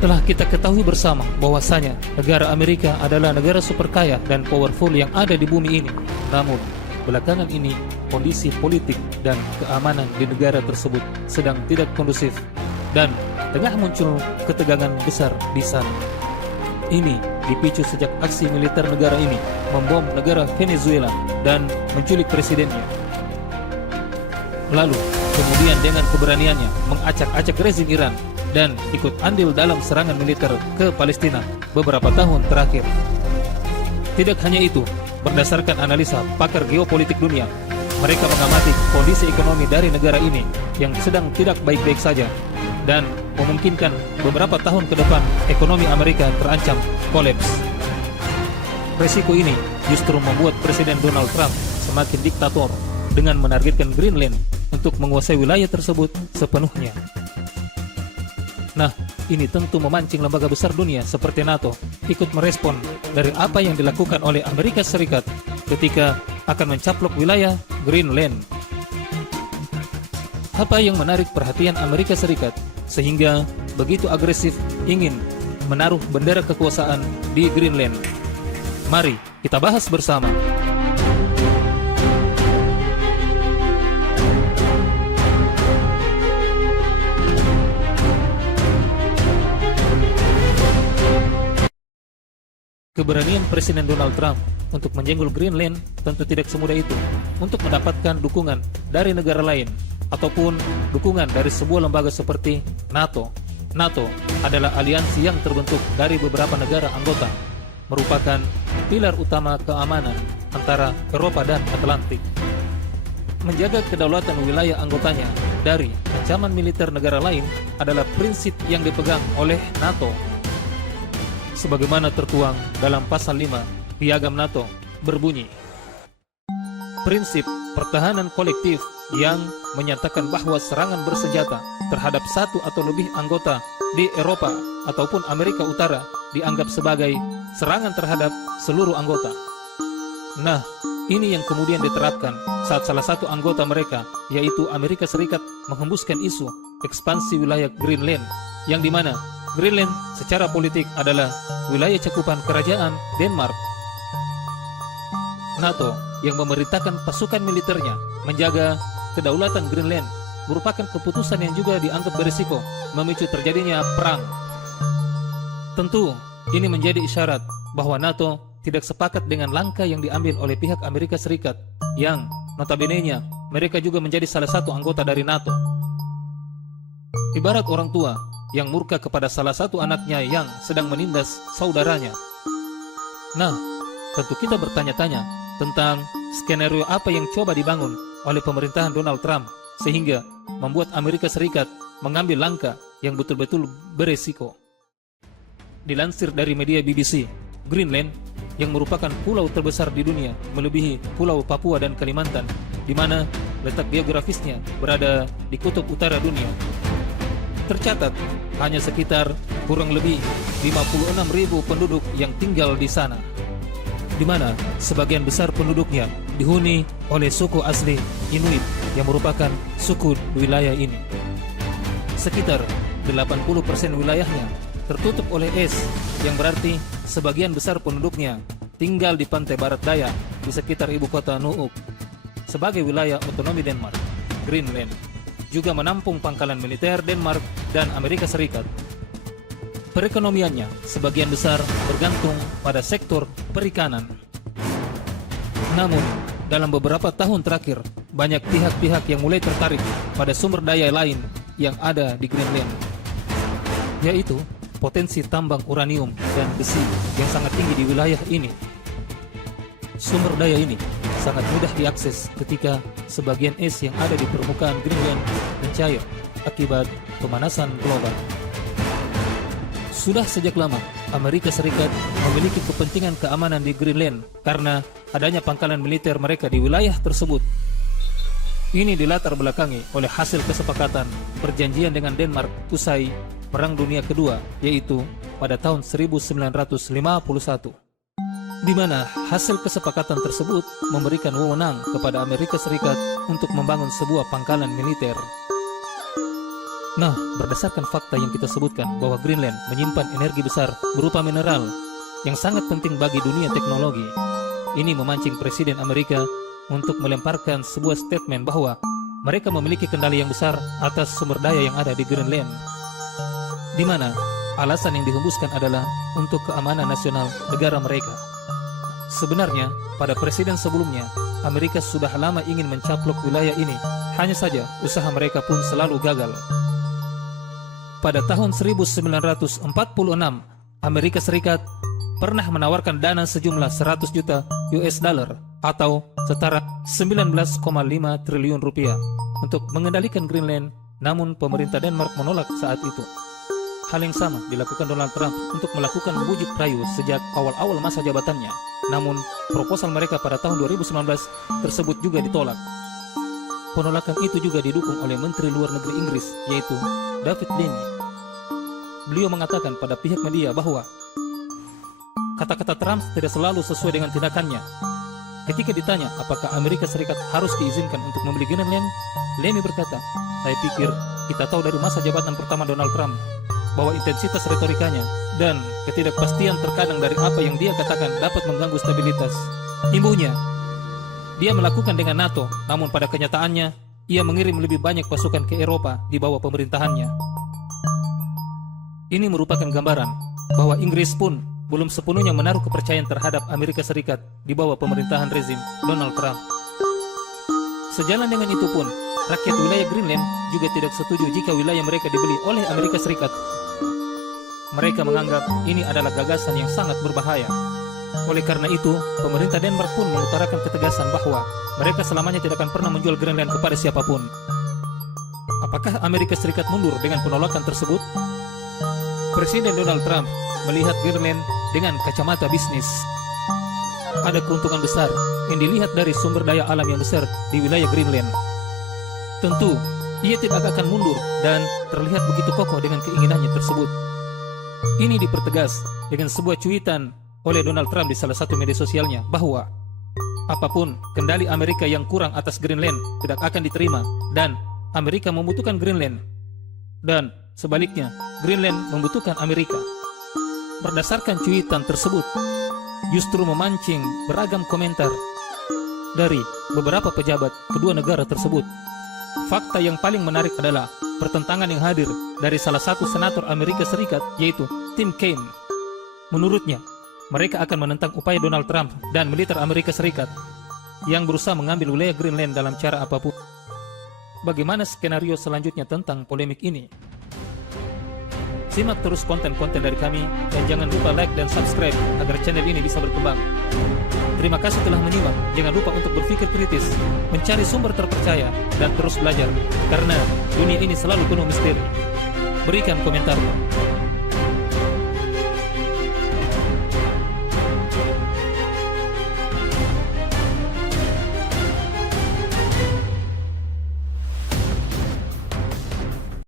Telah kita ketahui bersama bahwasanya negara Amerika adalah negara super kaya dan powerful yang ada di bumi ini. Namun, belakangan ini kondisi politik dan keamanan di negara tersebut sedang tidak kondusif dan tengah muncul ketegangan besar di sana. Ini dipicu sejak aksi militer negara ini membom negara Venezuela dan menculik presidennya. Lalu, kemudian dengan keberaniannya mengacak-acak rezim Iran dan ikut andil dalam serangan militer ke Palestina beberapa tahun terakhir. Tidak hanya itu, berdasarkan analisa pakar geopolitik dunia, mereka mengamati kondisi ekonomi dari negara ini yang sedang tidak baik-baik saja dan memungkinkan beberapa tahun ke depan ekonomi Amerika terancam kolaps. Resiko ini justru membuat Presiden Donald Trump semakin diktator dengan menargetkan Greenland untuk menguasai wilayah tersebut sepenuhnya. Nah, ini tentu memancing lembaga besar dunia seperti NATO ikut merespon dari apa yang dilakukan oleh Amerika Serikat ketika akan mencaplok wilayah Greenland. Apa yang menarik perhatian Amerika Serikat sehingga begitu agresif ingin menaruh bendera kekuasaan di Greenland? Mari kita bahas bersama. Keberanian Presiden Donald Trump untuk menjenggol Greenland tentu tidak semudah itu untuk mendapatkan dukungan dari negara lain ataupun dukungan dari sebuah lembaga seperti NATO. NATO adalah aliansi yang terbentuk dari beberapa negara anggota, merupakan pilar utama keamanan antara Eropa dan Atlantik. Menjaga kedaulatan wilayah anggotanya dari ancaman militer negara lain adalah prinsip yang dipegang oleh NATO. Sebagaimana tertuang dalam pasal 5 Piagam NATO berbunyi, prinsip pertahanan kolektif yang menyatakan bahwa serangan bersenjata terhadap satu atau lebih anggota di Eropa ataupun Amerika Utara dianggap sebagai serangan terhadap seluruh anggota. Nah, ini yang kemudian diterapkan saat salah satu anggota mereka, yaitu Amerika Serikat, menghembuskan isu ekspansi wilayah Greenland, yang dimana Greenland secara politik adalah wilayah cakupan kerajaan Denmark. NATO yang memerintahkan pasukan militernya menjaga kedaulatan Greenland merupakan keputusan yang juga dianggap berisiko memicu terjadinya perang. Tentu, ini menjadi isyarat bahwa NATO tidak sepakat dengan langkah yang diambil oleh pihak Amerika Serikat yang notabene-nya mereka juga menjadi salah satu anggota dari NATO. Ibarat orang tua yang murka kepada salah satu anaknya yang sedang menindas saudaranya. Nah, tentu kita bertanya-tanya tentang skenario apa yang coba dibangun oleh pemerintahan Donald Trump sehingga membuat Amerika Serikat mengambil langkah yang betul-betul beresiko. Dilansir dari media BBC, Greenland yang merupakan pulau terbesar di dunia melebihi Pulau Papua dan Kalimantan, di mana letak geografisnya berada di kutub utara dunia. Tercatat hanya sekitar kurang lebih 56.000 penduduk yang tinggal di sana, di mana sebagian besar penduduknya dihuni oleh suku asli Inuit yang merupakan suku di wilayah ini. Sekitar 80% wilayahnya tertutup oleh es, yang berarti sebagian besar penduduknya tinggal di pantai barat daya di sekitar ibu kota Nuuk. Sebagai wilayah otonomi Denmark, Greenland juga menampung pangkalan militer Denmark dan Amerika Serikat. Perekonomiannya sebagian besar bergantung pada sektor perikanan. Namun, dalam beberapa tahun terakhir, banyak pihak-pihak yang mulai tertarik pada sumber daya lain yang ada di Greenland, yaitu potensi tambang uranium dan besi yang sangat tinggi di wilayah ini. Sumber daya ini sangat mudah diakses ketika sebagian es yang ada di permukaan Greenland mencair akibat pemanasan global. Sudah sejak lama, Amerika Serikat memiliki kepentingan keamanan di Greenland karena adanya pangkalan militer mereka di wilayah tersebut. Ini dilatar belakangi oleh hasil kesepakatan perjanjian dengan Denmark usai Perang Dunia Kedua, yaitu pada tahun 1951. Di mana hasil kesepakatan tersebut memberikan wewenang kepada Amerika Serikat untuk membangun sebuah pangkalan militer. Nah, berdasarkan fakta yang kita sebutkan bahwa Greenland menyimpan energi besar berupa mineral yang sangat penting bagi dunia teknologi, ini memancing Presiden Amerika untuk melemparkan sebuah statement bahwa mereka memiliki kendali yang besar atas sumber daya yang ada di Greenland, di mana alasan yang dihembuskan adalah untuk keamanan nasional negara mereka. Sebenarnya, pada presiden sebelumnya, Amerika sudah lama ingin mencaplok wilayah ini, hanya saja usaha mereka pun selalu gagal. Pada tahun 1946, Amerika Serikat pernah menawarkan dana sejumlah 100 juta US dollar atau setara 19,5 triliun rupiah untuk mengendalikan Greenland, namun pemerintah Denmark menolak saat itu. Hal yang sama dilakukan Donald Trump untuk melakukan bujuk rayu sejak awal-awal masa jabatannya. Namun, proposal mereka pada tahun 2019 tersebut juga ditolak. Penolakan itu juga didukung oleh Menteri Luar Negeri Inggris, yaitu David Lammy. Beliau mengatakan pada pihak media bahwa kata-kata Trump tidak selalu sesuai dengan tindakannya. Ketika ditanya apakah Amerika Serikat harus diizinkan untuk membeli Greenland, Lammy berkata, "Saya pikir kita tahu dari masa jabatan pertama Donald Trump bahwa intensitas retorikanya dan ketidakpastian terkadang dari apa yang dia katakan dapat mengganggu stabilitas." Imbuhnya, dia melakukan dengan NATO, namun pada kenyataannya, ia mengirim lebih banyak pasukan ke Eropa di bawah pemerintahannya. Ini merupakan gambaran bahwa Inggris pun belum sepenuhnya menaruh kepercayaan terhadap Amerika Serikat di bawah pemerintahan rezim Donald Trump. Sejalan dengan itu pun, rakyat wilayah Greenland juga tidak setuju jika wilayah mereka dibeli oleh Amerika Serikat. Mereka menganggap ini adalah gagasan yang sangat berbahaya. Oleh karena itu, pemerintah Denmark pun mengutarakan ketegasan bahwa mereka selamanya tidak akan pernah menjual Greenland kepada siapapun. Apakah Amerika Serikat mundur dengan penolakan tersebut? Presiden Donald Trump melihat Greenland dengan kacamata bisnis. Ada keuntungan besar yang dilihat dari sumber daya alam yang besar di wilayah Greenland. Tentu, ia tidak akan mundur dan terlihat begitu kokoh dengan keinginannya tersebut. Ini dipertegas dengan sebuah cuitan oleh Donald Trump di salah satu media sosialnya bahwa apapun kendali Amerika yang kurang atas Greenland tidak akan diterima dan Amerika membutuhkan Greenland. Dan sebaliknya, Greenland membutuhkan Amerika. Berdasarkan cuitan tersebut, justru memancing beragam komentar dari beberapa pejabat kedua negara tersebut. Fakta yang paling menarik adalah pertentangan yang hadir dari salah satu senator Amerika Serikat, yaitu Tim Kaine. Menurutnya, mereka akan menentang upaya Donald Trump dan militer Amerika Serikat yang berusaha mengambil wilayah Greenland dalam cara apapun. Bagaimana skenario selanjutnya tentang polemik ini? Simak terus konten-konten dari kami dan jangan lupa like dan subscribe agar channel ini bisa berkembang. Terima kasih telah menyimak. Jangan lupa untuk berpikir kritis, mencari sumber terpercaya, dan terus belajar karena dunia ini selalu penuh misteri. Berikan komentarmu.